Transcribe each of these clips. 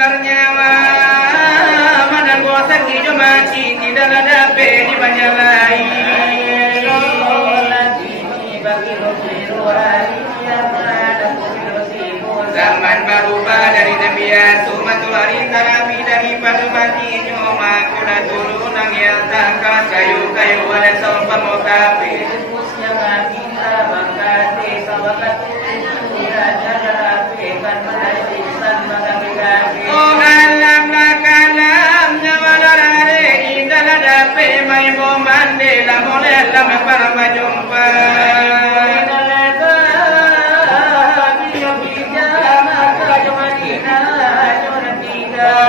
bernyawa mana bosan hijau mati tidak ada di banyak lain zaman berubah dari Nabi Asumatul Arita Nabi dari Padubati Nyoma Kuna turun yang tangka kayu-kayu ada sompa mokapi Pusnya kita bangkati sawakatu Oh alam kalam nyawa darare idala dape mai bomande la mole la para majumpa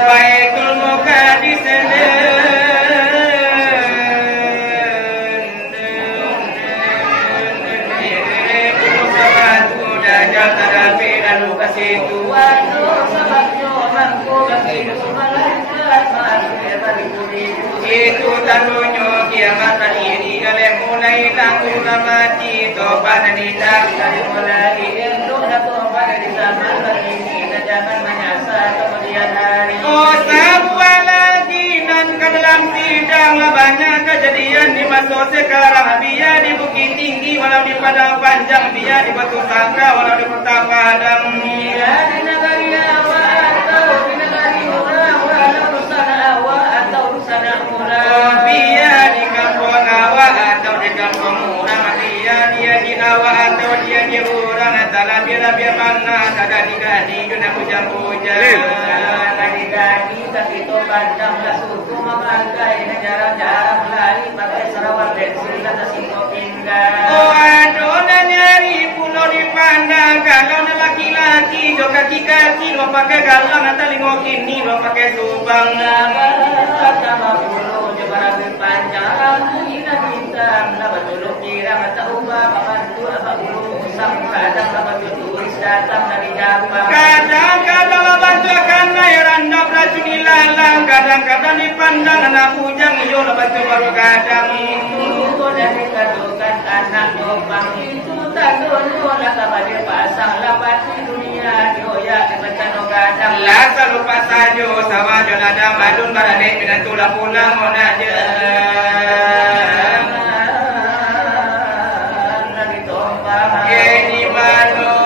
Baitul Muqaddis itu tandonyo kiamat ini kale mulai tanggung mati tobat tidak dari mulai itu tobat dari zaman ini jangan menyasar kemudian hari oh semua lagi nan ke dalam sidang banyak kejadian di masa sekarang biar di Bukit Tinggi walau di Padang Panjang biar di Batu Sangka walau di Kota Padang biar di negeri awal atau di negeri orang walau urusan awal atau urusan murah biar di kampung awal atau di kampung murah dia di awal atau dia di orang antara biar mana kada digadi kena puja-puja gadi tapi itu pandang lah suku mengangkai jarang-jarang lari pakai serawat bensin kata singkong pinggang oh adonan nyari pulau dipandang kalau laki-laki do kaki-kaki lo pakai galang atau lingokin nih lo pakai subang sama pulau jebaran panjang kita bintang lah betul kira atau ubah bantu apa pulau usang kadang apa turis datang dari Jepang kadang-kadang bantu akan randam racun ilalang kadang-kadang dipandang anak bujang iyo lepas tu baru kadang itu dari kadukan anak nyopang itu tandun lah kabar pasang lapat dunia dioya kebetan kadang lah lupa saja sama jonada madun barane minat tulang pulang monaja lagi tombang di mana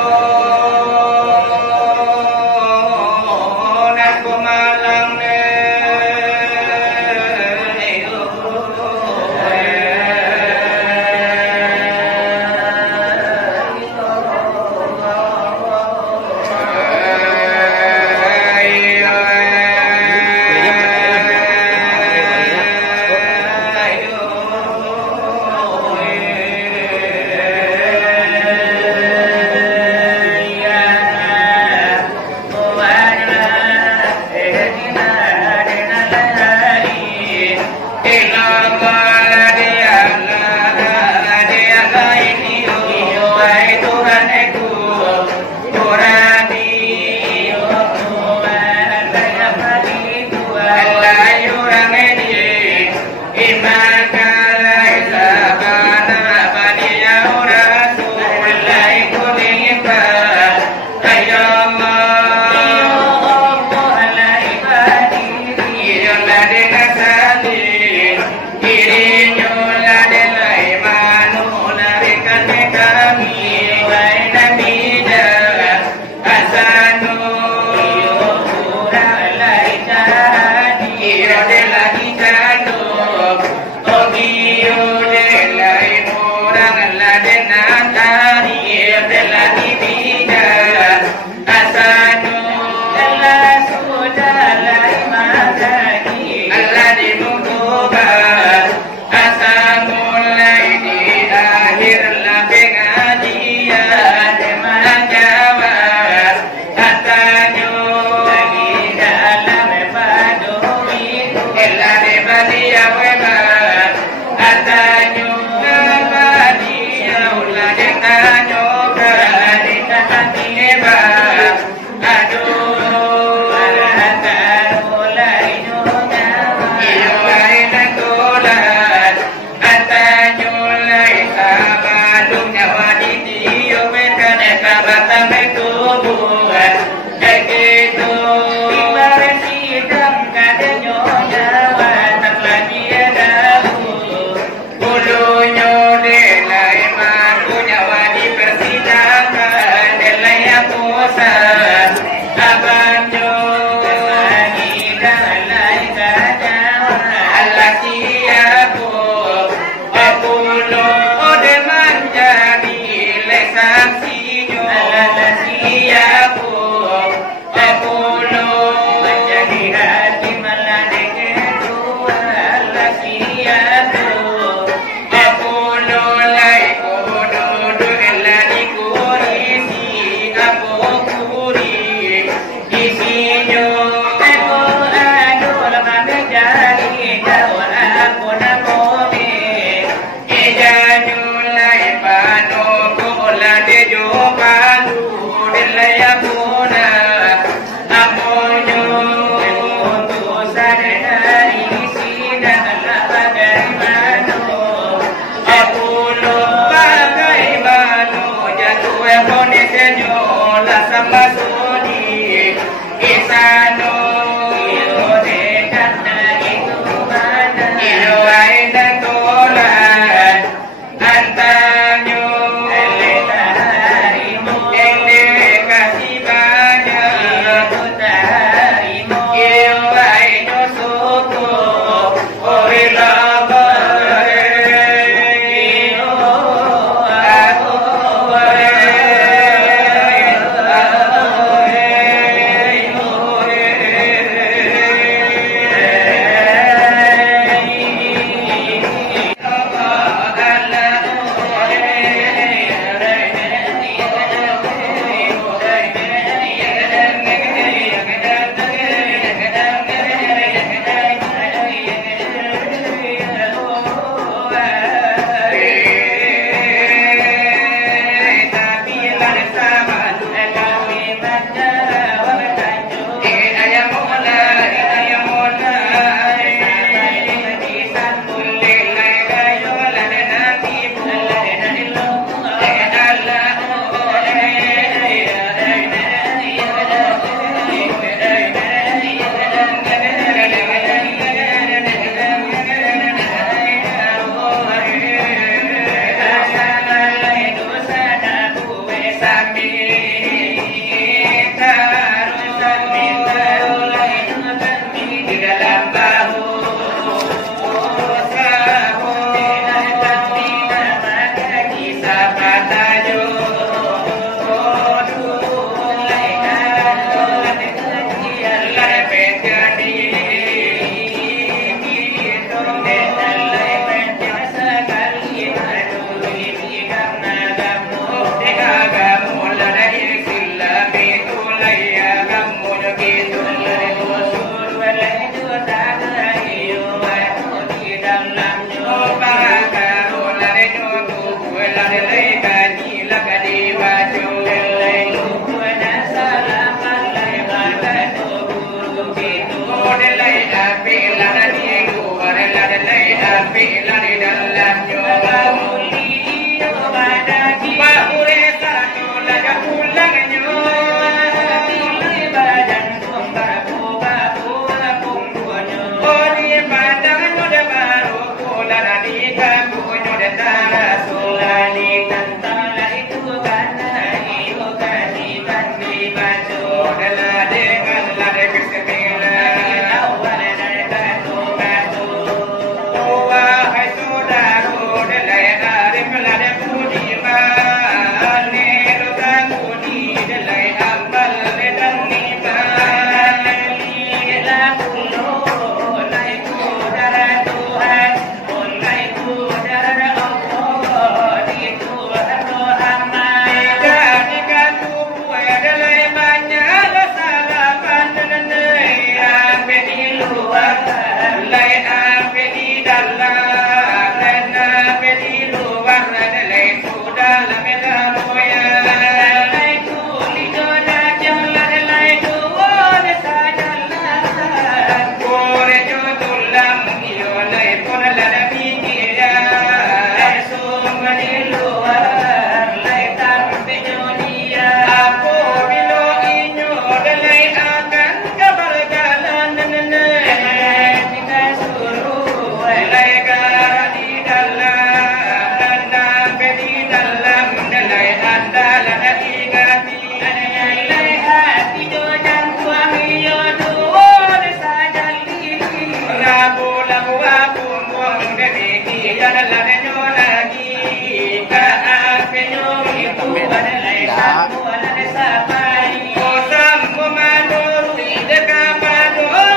Oh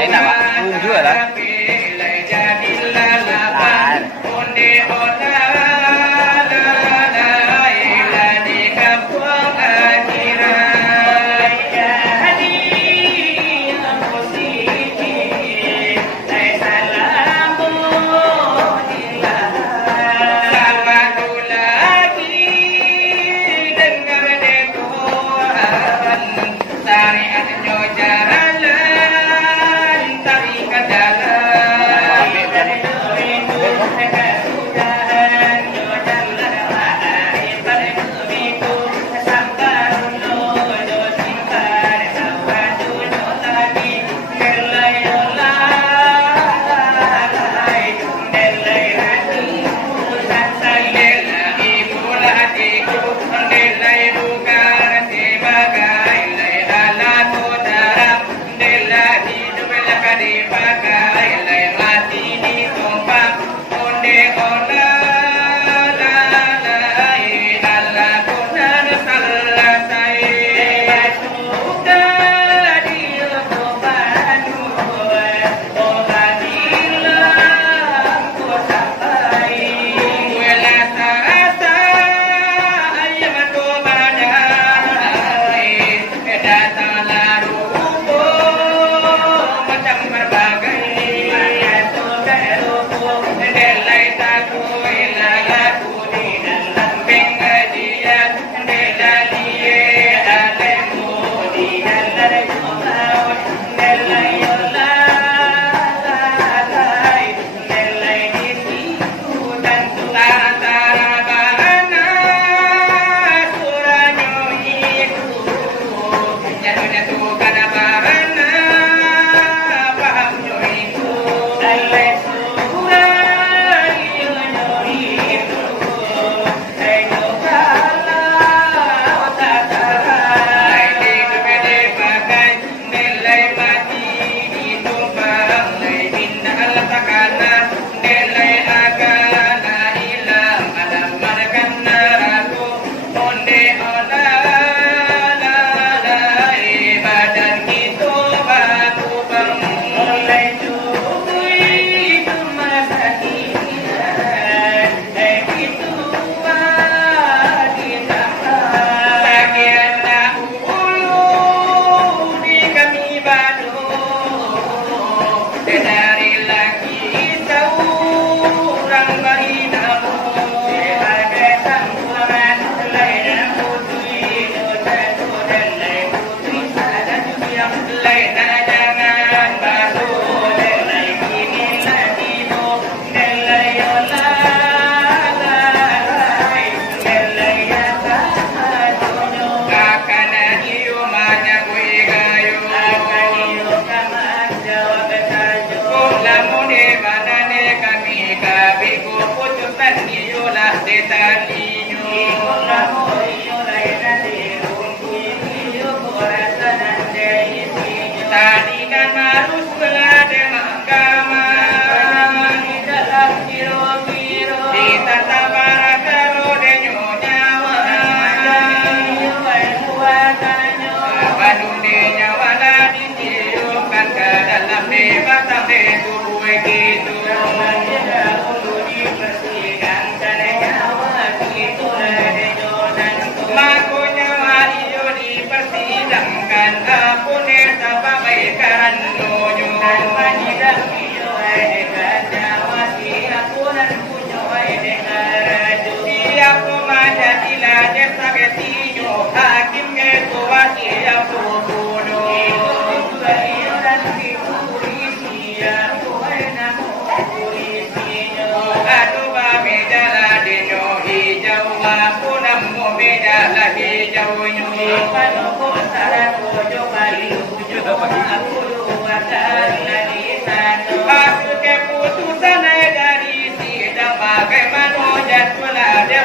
Lain apa? Juga lah.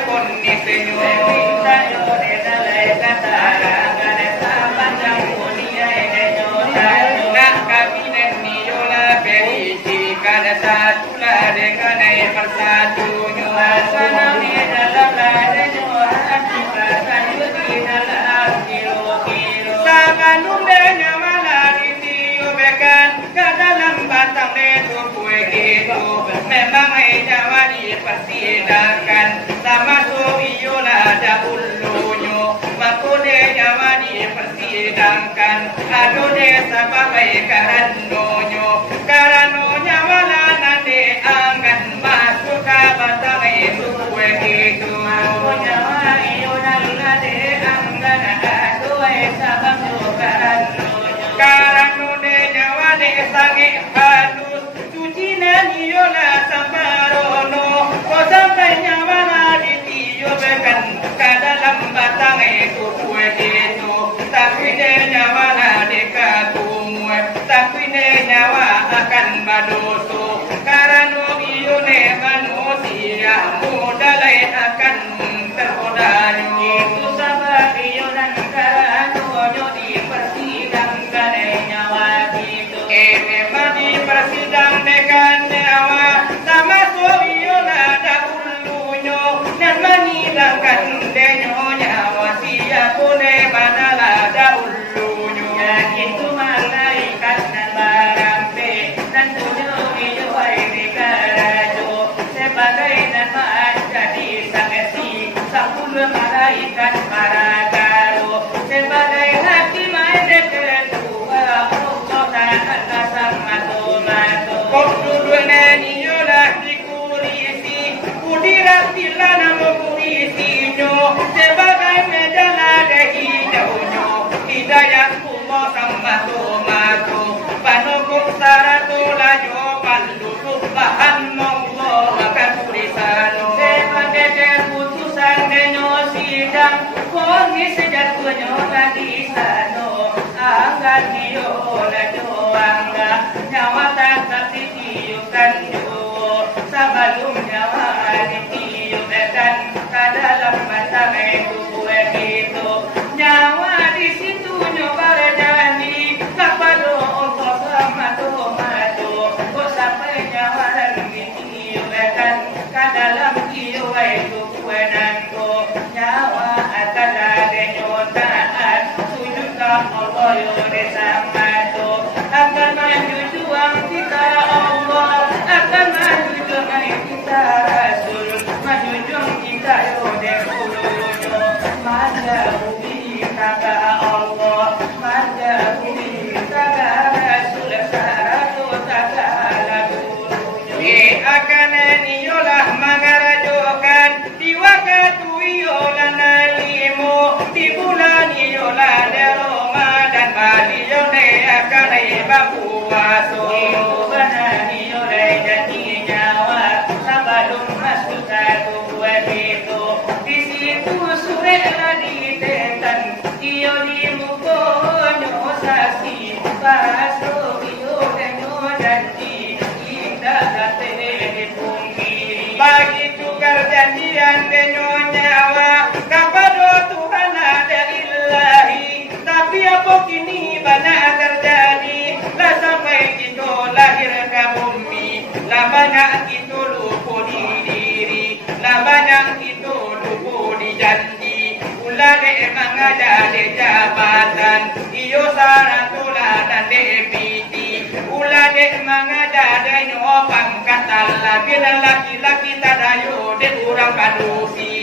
kon ni senyo tayo de dale kata gane sapanjang dunia enyo na kabinen ni yola berisi kada satu la dengan persatu nyo sana ni dalam ladenyo hati kayu di dalam kilo sakanumde nyamala ditiup bekan ke dalam batang letu kue gitu memang nyawa dipersidangkan sama iyola dahulunya makode nyawa dipersidangkan aduh desa babai karanonyo nyawa nanti angkat masuk ke batang itu kue gitu nyawa iyola nanti angkat aduh desa babai karanonyo nyawa sange halus cuci iyola sambarono ko sampai nyawa ditiupkan ke dalam batang itu kue gitu tapi nyawa dekakumue tapi nyawa akan badoso karena ione manusia mudalai akan tergoda itu sabab ionan karena dipersidangkan nyawa gitu memang dipersidangkan nyawa sama iona dahulunya dan menghilangkan nyawa siapa manala dahulunya itu malaikat dan barambe dan tunjuk ioi di karajo sebagai nama jadi saksi sepuluh malaikat para karo sebagai hakim ada kedua Allah ta'ala sama tomato kok duduknya niyolah dikurisi kudiratilah nama kurisinya sebagai medala hijaunya hidayah Allah sama tomato panukum saratola jawaban duduk bahan Allah akan tulisan sebagai keputusan denyo sidang kongis sejatuhnya tadi sano angkat niyola doangga nyawa tak ditiupkan jo sebelum nyawa ditiupkan ke dalam batang itu kue gitu nyawa di situ nyoba berjanji kepada Allah sama tomato kok sampai nyawa ditiupkan ke dalam jiwa itu kue nangko nyawa akan ada nyotaan sujudlah Allah yore sama to akan maju juang kita Allah akan maju juang kita Rasul maju juang kita yore kuluyo manja bumi kaka Allah manja bumi kaka Rasul saratu kaka lagu akan niyolah mangarajokan di waktu iyolah nalimo di bulan iyolah Ramadan bali yone akan bapuaso bana iyolah janji nyawa sebelum masuk satu itu di situ sore lagi tekan iyo di mukonyo sasi baso iyo denyo janji indah katene dipungkiri bagi tukar janjian denyo nyawa kepada Tuhan ada ilahi tapi apa kini banyak terjadi lah sampai kita lahir ke bumi lah banyak kita lupa diri lah banyak kita lupa di janji ulah emang ada di jabatan iyo sarang tulah dan deputi ulah emang ada di nyopang kata bila laki-laki tadayo de kurang padusi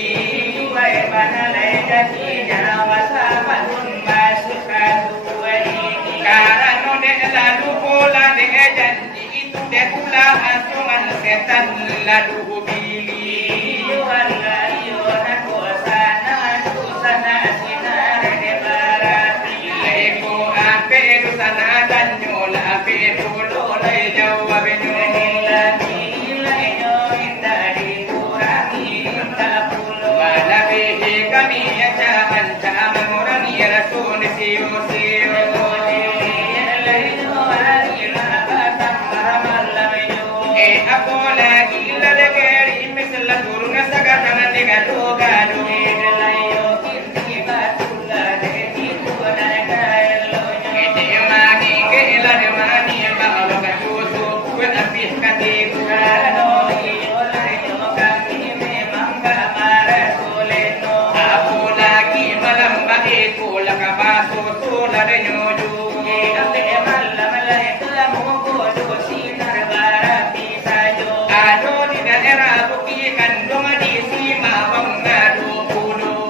Tuai mana janji nyawa sahabatun masuk ke tuai ini karena de lalu pola de janji itu de pula antungan setan lalu bili iyo nako sana susana sinar de barati eko ape sana danyola ape polo lai jawab nyola kami acakan cama orang ya rasul siyo aku lagi la de keri misal turun sagatan Aduh di daerah Bukit Kandung di Sima Bangadu Kudu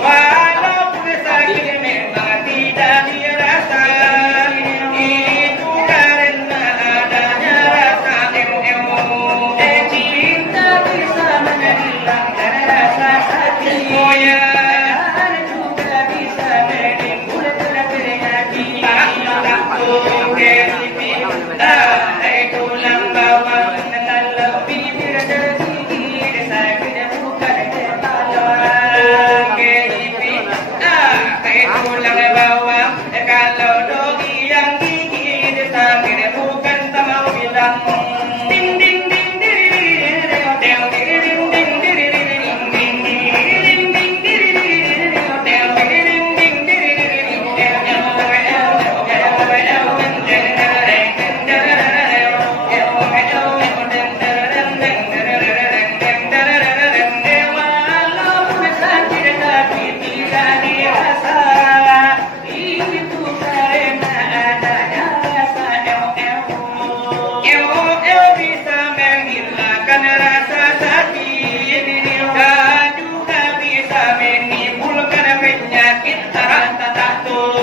Wah karena penyakit tarah tak tuh